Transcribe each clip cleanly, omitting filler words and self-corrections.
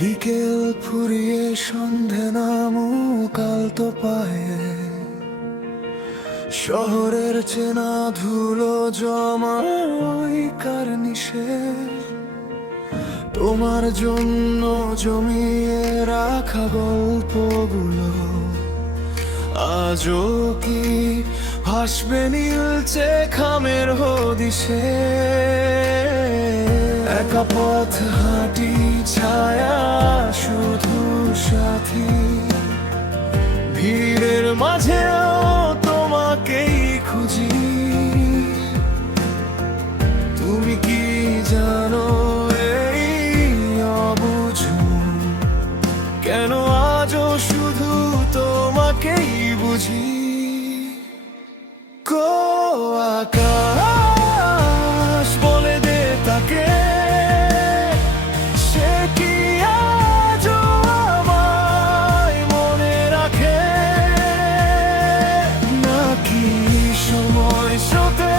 বিকেল ফুরিয়ে সন্ধে নামুক আলতো পায়ে, শহরের চেনা ধুলো জমায় কার্নিশে। তোমার জন্য জমিয়ে রাখা গল্পগুলো আজও কি ভাসবে নীলচে খামের হদিশে। একা পথ হাঁটি, ছায়া শুধু সাথী, ভিড়ের মাঝেও তোমাকেই খুঁজি। তুমি কি জানো এই অবুঝ কেন আজও শুধু তোমাকেই বুঝি। কো আকাশ বলে দে তাকে, সে কি আজও আমায় মনে রাখে, নাকি সময় স্রোতে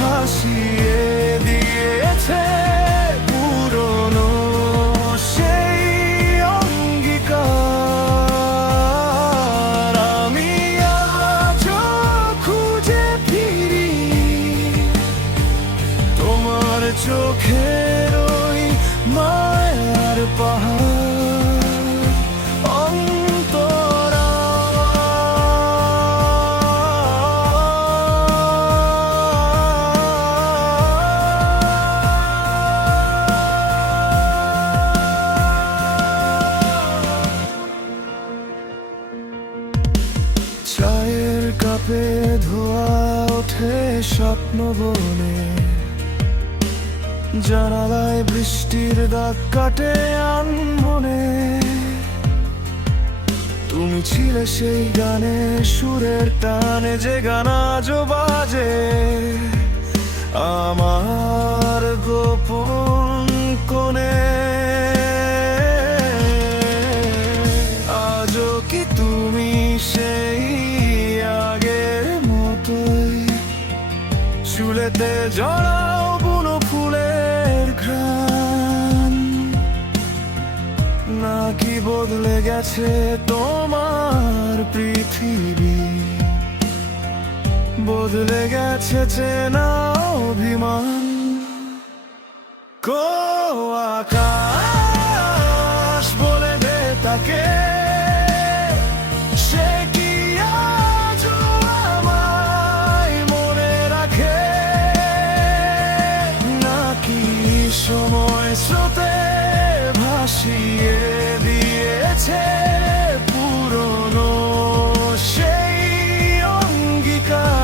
ভাসিয়ে দিয়েছে পুরনো সেই অঙ্গীকার। আমি আজও খুঁজে ফিরি তোমার চোখের ওই মায়ার পাহাড় অন্তরা। চায়ের কাপে ধোয়া ওঠে স্বপ্ন বনে, জানালায় বৃষ্টির দাগ কাটে আনমনে। তুমি ছিলে সেই গানে সুরের টানে, যে গান আজও বাজে আমার গোপন কোণে। আজও কি তুমি সেই আগের মতোই চুলেতে জড়াও বুনো ফুলের ঘ্রাণ, নাকি বদলে গেছে তোমার পৃথিবী, বদলে গেছে চেনা অভিমান। কো আকাশ বলে দে তাকে, সে কি আজও আমায় মনে রাখে, নাকি সময় স্রোতে ভাসিয়ে দিয়েছে পুরনো সেই অঙ্গীকার।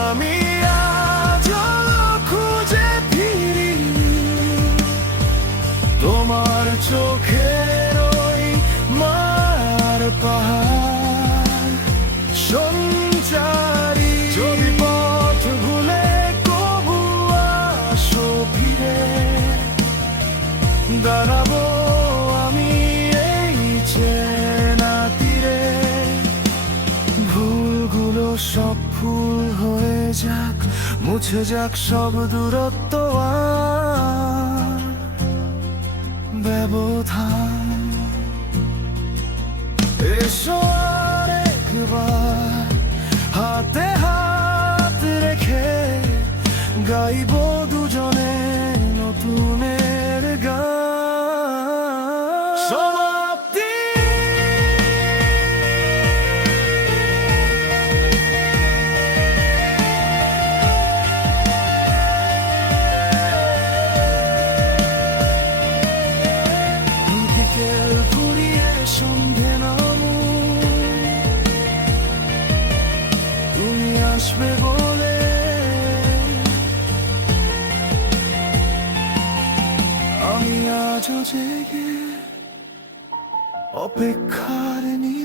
আমি আজও খুঁজে ফিরি তোমার চোখের ওই মায়ার পাহাড় সঞ্চারী। যদি পথ ভুলে কবু আসো ফিরে, দাঁড়াবো আমি এই চেনা তীরে। ভুলগুলো সব ভুল হয়ে যাক, মুছে যাক সব দূরত্ব আর ব্যবধান। এসো আরেকবার হাতে হাত রেখে, গাইবো দুজনে নতুনের গান। সমাপ্তি বিকেল ফুরিয়ে সন্ধে নামুক, তুমি আসবে বলে আমি আজও জেগে অপেক্ষার নি।